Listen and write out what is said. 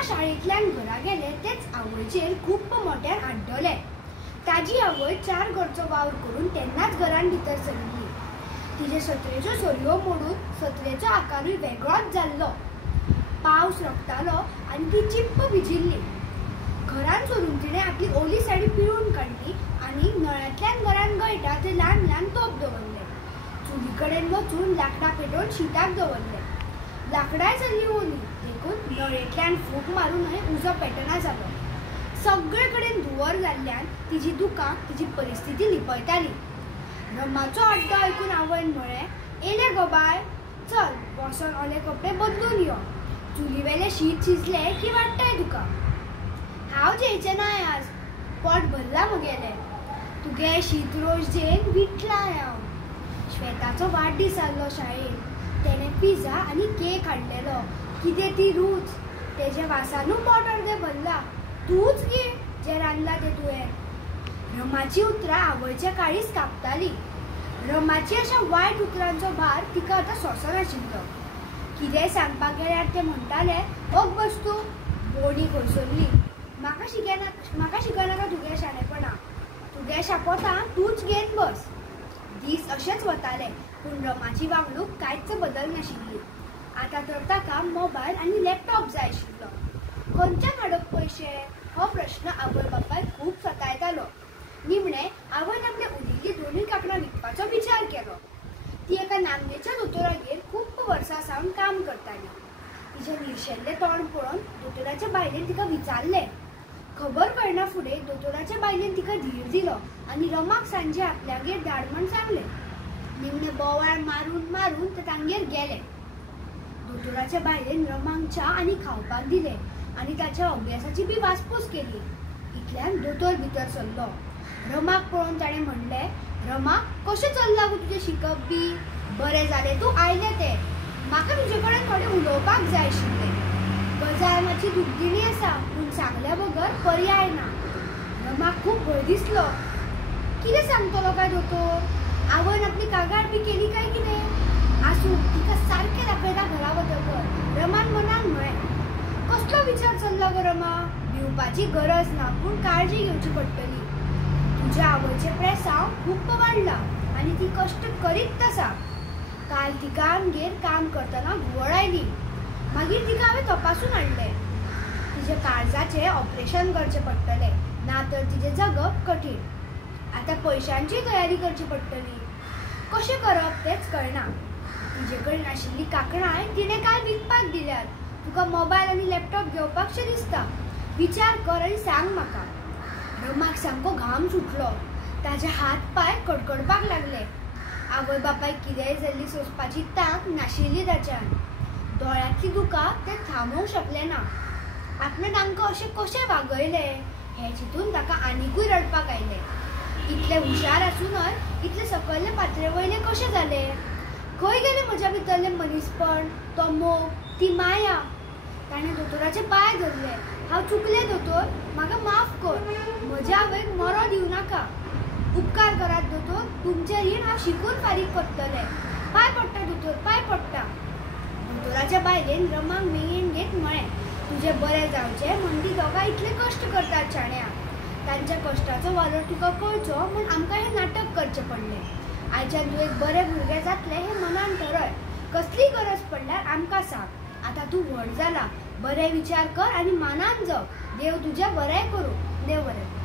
रमा शाळेंतल्यान घरा गेले तेच आवयचेर खूब मोठ्यान आड्डले। ताजी आवय 4 घरचो वावर करून तेन्नाच घरान भितर सरली। तिजे सत्रेच्यो सरयो मोडून सत्रेचो आकारूय वेगळोच जाल्लो। पावस रगतालो आनी ती चिप्प भिजिल्ली। घरान सोडून तिणें आपली ओली साडी पिळून काडली आनी नळ्यांतल्यान घरान गळटा ते ल्हान ल्हान तोप दवरले। चुली कडेन वचून लांकडां पेटोवन शीताक दवरले। लांकडाय जाल्ली ओली, देखून नळयेंतल्यान फूंक मारूनय उजो पेटना जालो। सगळे कडेन धुंवर जाल्ल्यान तिजी दुकां तिजी परिस्थिती लिपयताली। रमाचो आड्डो आयकून आवयन म्हळें, "येले गो बाय, चल वोसोन ओले कपडे बदलून यो। चुलीवेलें शीत शिजलें की वाडटाय तुका। हांव जेयचें नाय आज, पोट भरला म्हगेलें। तुगे शीत रोस जेवन विटलां हांव।" श्वेताचो वाडदीस आसलो शाळेंत। तेणें पिझ्झा आनी केक हाडलेलो। कितें ती रूच, तेजे वासानू पोट अर्दें भरलां। तूंच घे जें रांदलां तें तुवें। रमाची उतरां आवयच्या काळीज कापताली। रमाची अशा वायट उतरांचो भार तिका आतां सोंसनाशिल्लो। कितेंय सांगपाक गेल्यार ते म्हणटाले, "ओग बस तूं, बोणी खंयसरली, म्हाका शिकनाका तुगे शाणेपणां, तुगे शापोतां तूंच घेवन बस।" दीस अशेंच वताले, पूण रमाची वागणूक कांयच बदल नाशिल्ली। आतां तर ताका मोबायल आनी लॅपटॉप जाय आशिल्लो। खंयच्यान हाडप पयशे हो प्रश्न आवय बापायक खूब सतायतालो। निमणें आवयन आपले उरिल्लीं दोनूय कांकणां विकपाचो विचार केलो। ती एका नामनेच्या दोतोरागेर खूब वर्सां सावन काम करताली। तिचें निर्शेल्लें तोंड पळोवन दोतोराचे बायलेन तिका विचारलें। खबर कळना फुडें दोतोराचे बायलेन तिका धीर दिलो आनी रमाक सांजे आपल्यागेर धाड म्हण सांगलें। निमणें बोवाळ मारून मारून ते तांगेर गेले। दोतोराच्या बायलेन रमाक च्या आनी खावपाक दिलें आनी ताच्या अभ्यासाची बी वासपूस केली। इतल्यान दोतोर भितर सरलो। रमाक पळोवन ताणें म्हणलें, "रमा, कशें चल्लां गो तुजें शिकप बी? बरें जालें तूं आयलें तें। म्हाका तुजे कडेन थोडें उलोवपाक जाय आशिल्लें। गजाल मातशी दुखदिणी आसा, पूण सांगल्या बगर पर्याय ना." रमाक खूब भंय दिसलो। कितें सांगतलो काय दोतोर? आवयन आपली कागाळ बी केली काय कितें? आसूं, तिका सारकें दाखयता घरा वतकर। रमान मनान म्हळें, "कसलो विचार चल्ला गो रमा? भिवपाची गरज ना, पूण काळजी घेवची पडटली। तुज्या आवयचें प्रेसांव खूब वाडलां आनी ती कश्ट करीत आसा। काल तिका आमगेर काम करतना घुंवळ आयली। मागीर तिका हांवें तपासून हाडलें। तिजे काळजाचें ऑपरेशन करचें पडटलें, ना तर तिजें जगप कठीण। आतां पयशांची तयारी करची पडटली। कशें करप तेंच कळना। तिजे कडेन आशिल्ली कांकणाय तिणें काल विकपाक दिल्यात। तुका मोबायल आनी लॅपटॉप घेवपाकशें दिसता। विचार कर आनी सांग म्हाका." रमाक सामको घाम सुटलो। ताजे हात पाय कडकडपाक लागले। आवय बापायक कितेंय जाल्ली सोंसपाची तांक नाशिल्ली ताच्यान। दोळ्यांतलीं दुकां ते थांबोवंक शकले ना। आपणें तांकां अशें कशें वागयलें हें चिंतून ताका आनिकूय रडपाक आयलें। इतलें हुशार आसूनय इतले सकयल्ले पातळेवयलें कशें जालें? खंय गेलें म्हज्या भितरलें मनीसपण, तो मोग, ती माया? ताणें दोतोराचे पांय धरले। "हांव चुकलें दोतोर, म्हाका माफ कर। म्हज्या आवयक मरो दिवं नाका। उपकार करात दोतोर, तुमचें रीण हांव शिकून फारीक करतलें। पांय पडटा दोतोर, पांय पडटा." दोतोराच्या बायलेन रमाक मेयेन घेत म्हळें, "तुजें बरें जावचें म्हण ती दोगां इतले कश्ट करतात शाण्या। तांच्या कश्टाचो वालोर तुका कळचो म्हण आमकां हें नाटक करचें पडलें। आयच्यान तूं एक बरें भुरगें जातलें हें मनान ठरय। कसली गरज पडल्यार आमकां सांग। आतां तूं व्हड जाला, बरे विचार कर आनी मानान जग। देव तुजें बरें करूं। देव बरें करूं."